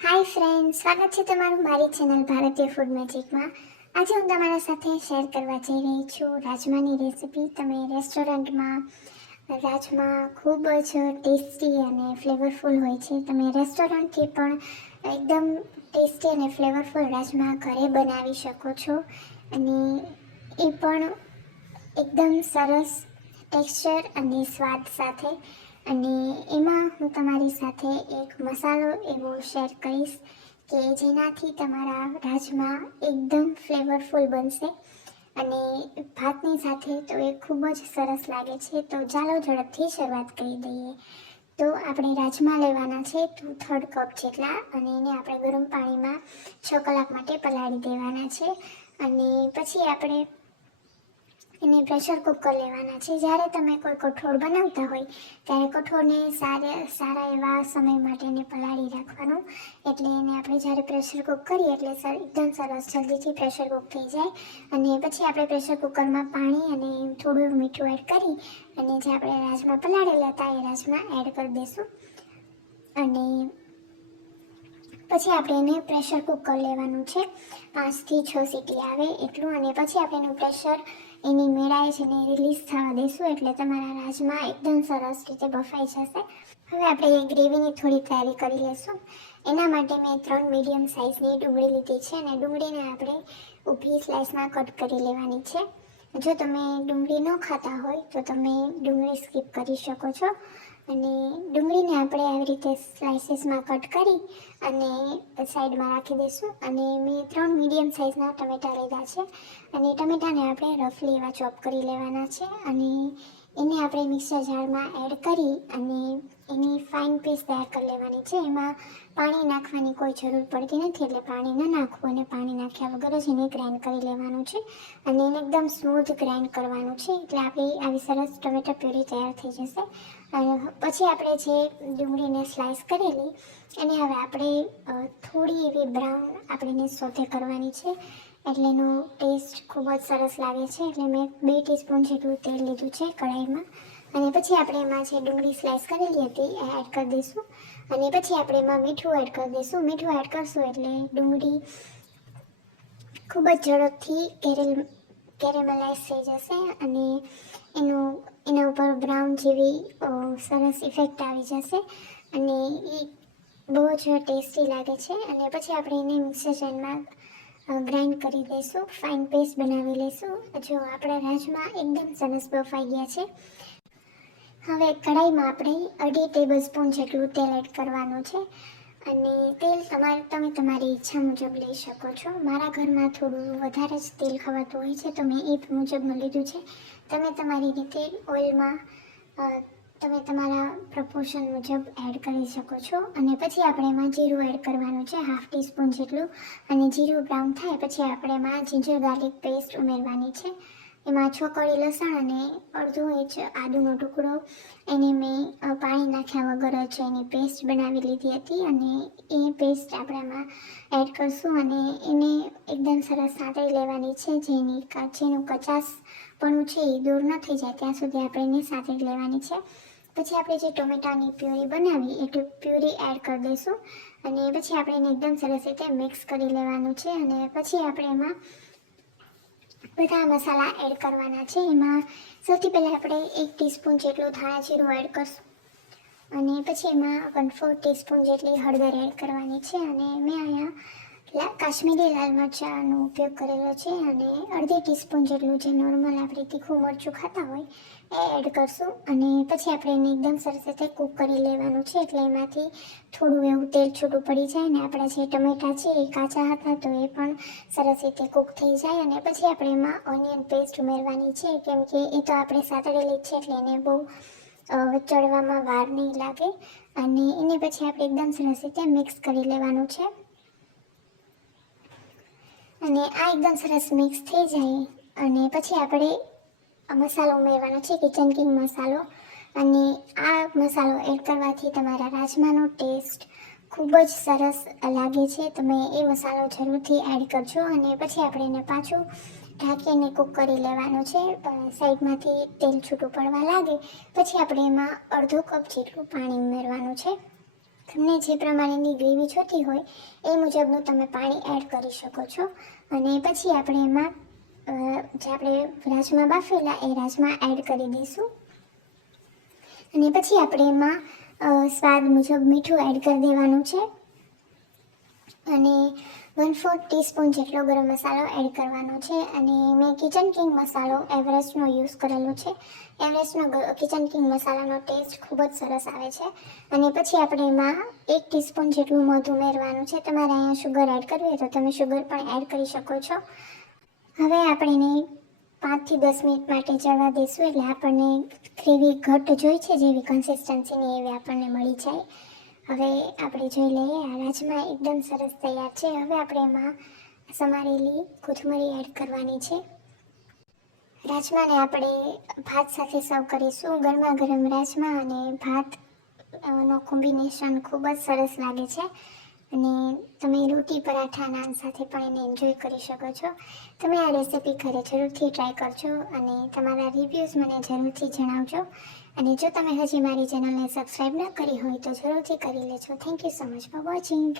હાય friend, સ્વાગત છે તમારું મારી ચેનલ ભારતીય ફૂડ મેજિકમાં. આજે હું તમારા સાથે શેર કરવા જઈ રહી છું રાજમાની રેસિપી. તમે રેસ્ટોરન્ટમાં રાજમા ખૂબ જ ટેસ્ટી અને ફ્લેવરફુલ હોય છે. તમે રેસ્ટોરન્ટથી પણ એકદમ ટેસ્ટી અને ફ્લેવરફુલ રાજમા ઘરે બનાવી શકો છો અને એ પણ એકદમ સરસ ટેક્સચર અને સ્વાદ સાથે. અને એમાં હું તમારી સાથે એક મસાલો એવો શેર કરીશ કે જેનાથી તમારા રાજમા એકદમ ફ્લેવરફુલ બનશે અને ભાતની સાથે તો એ ખૂબ જ સરસ લાગે છે. તો ચાલો ઝડપથી શરૂઆત કરી દઈએ. તો આપણે રાજમા લેવાના છે 2/3 કપ જેટલા અને એને આપણે ગરમ પાણીમાં 6 કલાક માટે પલાળી દેવાના છે. અને પછી આપણે એને પ્રેશર કુકર લેવાના છે. જ્યારે તમે કોઈ કઠોળ બનાવતા હોય ત્યારે કઠોળને સારા એવા સમય માટે એને પલાળી રાખવાનું, એટલે એને આપણે જ્યારે પ્રેશર કુક કરીએ એટલે એકદમ સરસ જલ્દીથી પ્રેશર કુક થઈ જાય. અને પછી આપણે પ્રેશર કુકરમાં પાણી અને થોડું મીઠું એડ કરી અને જે આપણે રાજમા પલાળેલા હતા એ રાજમા એડ કરી દઈશું. અને પછી આપણે એને પ્રેશર કુકર લેવાનું છે, 5 થી 6 સીટી આવે એટલું. અને પછી આપણે એનું પ્રેશર એની મેળાએ છે ને રિલીઝ થવા દઈશું, એટલે તમારા રાજમા એકદમ સરસ રીતે બફાઈ જશે. હવે આપણે ગ્રેવીની થોડી તૈયારી કરી લઈશું. એના માટે મેં 3 મીડિયમ સાઇઝની ડુંગળી લીધી છે અને ડુંગળીને આપણે ઊભી સ્લાઇસમાં કટ કરી લેવાની છે. જો તમે ડુંગળી ન ખાતા હોય તો તમે ડુંગળી સ્કીપ કરી શકો છો. અને ડુંગળીને આપણે આવી રીતે સ્લાઇસીસમાં કટ કરી અને સાઈડમાં રાખી દઈશું. અને મેં 3 મીડિયમ સાઇઝના ટમેટાં લીધા છે અને ટમેટાને આપણે રફલી એવા ચોપ કરી લેવાના છે. અને એને આપણે મિક્સર જારમાં એડ કરી અને એની ફાઇન પેસ્ટ તૈયાર કરી લેવાની છે. એમાં પાણી નાખવાની કોઈ જરૂર પડતી નથી, એટલે પાણી ન નાખવું અને પાણી નાખ્યા વગર જ એને ગ્રાઇન્ડ કરી લેવાનું છે. અને એને એકદમ સ્મૂથ ગ્રાઇન્ડ કરવાનું છે, એટલે આપણી આવી સરસ ટમેટા પ્યુરી તૈયાર થઈ જશે. અને પછી આપણે જે ડુંગળીને સ્લાઇસ કરેલી એને હવે આપણે થોડી એવી બ્રાઉન આપણે સોતે કરવાની છે, એટલે એનો ટેસ્ટ ખૂબ જ સરસ લાગે છે. એટલે મેં 2 ટીસ્પૂન જેટલું તેલ લીધું છે કઢાઈમાં. અને પછી આપણે એમાં જે ડુંગળી સ્લાઇસ કરેલી હતી એ એડ કરી દઈશું. અને પછી આપણે એમાં મીઠું એડ કરી દઈશું. મીઠું એડ કરશું એટલે ડુંગળી ખૂબ જ ઝડપથી કેરેમલાઇઝ થઈ જશે અને એના ઉપર બ્રાઉન જેવી સરસ ઇફેક્ટ આવી જશે અને એ બહુ જ ટેસ્ટી લાગે છે. અને પછી આપણે એને મિક્સર જારમાં ગ્રાઇન્ડ કરી દઈશું, ફાઇન પેસ્ટ બનાવી લઈશું. જો આપણા રાજમા એકદમ સરસ બફાઈ ગયા છે. હવે કઢાઈમાં આપણે 2.5 ટેબલ સ્પૂન જેટલું તેલ એડ કરવાનું છે. અને તેલ તમે તમારી ઈચ્છા મુજબ લઈ શકો છો. મારા ઘરમાં થોડું વધારે જ તેલ ખવાતું હોય છે તો મેં એ મુજબનું લીધું છે. તમે તમારી રીતે ઓઇલમાં તમે તમારા પ્રપોર્શન મુજબ એડ કરી શકો છો. અને પછી આપણે એમાં જીરું એડ કરવાનું છે, 1/2 ટીસ્પૂન જેટલું. અને જીરું બ્રાઉન થાય પછી આપણે એમાં જિંજર ગાર્લિક પેસ્ટ ઉમેરવાની છે. એમાં 6 કળી લસણ અને અડધો ઇંચ આદુનો ટુકડો એને મેં પાણી નાખ્યા વગર જ એની પેસ્ટ બનાવી લીધી હતી અને એ પેસ્ટ આપણે એમાં એડ કરશું. અને એને એકદમ સરસ સાંતળી લેવાની છે, જેનું કચાશપણું છે એ દૂર ન થઈ જાય ત્યાં સુધી આપણે એને સાંતળી લેવાની છે. પછી આપણે જે ટોમેટાની પ્યુરી બનાવી એ પ્યુરી એડ કરી દઈશું. અને પછી આપણે એને એકદમ સરસ રીતે મિક્સ કરી લેવાનું છે. અને પછી આપણે એમાં બધા મસાલા એડ કરવાના છે. એમાં સૌથી પહેલાં આપણે 1 ટીસ્પૂન જેટલું ધાણા જીરું એડ કરશું. અને પછી એમાં 1/4 ટીસ્પૂન જેટલી હળદર એડ કરવાની છે. અને મેં અહીંયા કાશ્મીરી લાલ મરચાંનો ઉપયોગ કરેલો છે અને અડધી ટીસ્પૂન જેટલું જે નોર્મલ આપણે તીખું મરચું ખાતા હોય એ એડ કરશું. અને પછી આપણે એને એકદમ સરસ રીતે કૂક કરી લેવાનું છે, એટલે એમાંથી થોડું એવું તેલ છૂટું પડી જાય અને આપણા જે ટમેટા છે એ કાચા હતા તો એ પણ સરસ રીતે કૂક થઈ જાય. અને પછી આપણે એમાં ઓનિયન પેસ્ટ ઉમેરવાની છે, કેમ કે એ તો આપણે સાતળેલી છે એટલે એને બહુ ચડવામાં વાર નહીં લાગે. અને એને પછી આપણે એકદમ સરસ રીતે મિક્સ કરી લેવાનું છે. અને આ એકદમ સરસ મિક્સ થઈ જાય અને પછી આપણે મસાલો ઉમેરવાનો છે, કિચન કિંગ મસાલો. અને આ મસાલો એડ કરવાથી તમારા રાજમાનો ટેસ્ટ ખૂબ જ સરસ લાગે છે. તમે એ મસાલો જરૂરથી એડ કરજો. અને પછી આપણે એને પાછું ઢાંકીને કૂક કરી લેવાનું છે. સાઈડમાંથી તેલ છૂટું પડવા લાગે પછી આપણે એમાં અડધો કપ જેટલું પાણી ઉમેરવાનું છે. તમને જે પ્રમાણેની ગ્રેવી જોતી હોય એ મુજબનું તમે પાણી એડ કરી શકો છો. અને પછી આપણે એમાં જે આપણે રાજમા બાફેલા એ રાજમા એડ કરી દઈશું. અને પછી આપણે એમાં સ્વાદ મુજબ મીઠું એડ કરી દેવાનું છે. અને 1/4 ટીસ્પૂન જેટલો ગરમ મસાલો એડ કરવાનો છે. અને મેં કિચન કિંગ મસાલો એવરેસ્ટનો યુઝ કરેલો છે. એવરેસ્ટનો કિચન કિંગ મસાલાનો ટેસ્ટ ખૂબ જ સરસ આવે છે. અને પછી આપણે એમાં 1 ટીસ્પૂન જેટલું મધ ઉમેરવાનું છે. તમારે અહીંયા શુગર એડ કરવી હોય તો તમે શુગર પણ એડ કરી શકો છો. હવે આપણે એને 5 થી 10 મિનિટ માટે ચડવા દઈશું, એટલે આપણને ગ્રેવી ઘટ્ટ જોઈ છે જેવી કન્સિસ્ટન્સીની એવી આપણને મળી જાય. હવે આપણે જોઈ લઈએ, આ રાજમા એકદમ સરસ તૈયાર છે. હવે આપણે એમાં સમારેલી કોથમરી એડ કરવાની છે. રાજમાને આપણે ભાત સાથે સર્વ કરીશું. ગરમા ગરમ રાજમા અને ભાત નો કોમ્બિનેશન ખૂબ જ સરસ લાગે છે. અને તમે રોટી, પરાઠા, નાન સાથે પણ એને એન્જોય કરી શકો છો. તમે આ રેસીપી ઘરે જરૂરથી ટ્રાય કરજો અને તમારા રિવ્યૂઝ મને જરૂરથી જણાવજો. અને જો તમે હજી મારી ચેનલને સબસ્ક્રાઈબ ન કરી હોય તો જરૂરથી કરી લેજો. Thank you so much for watching.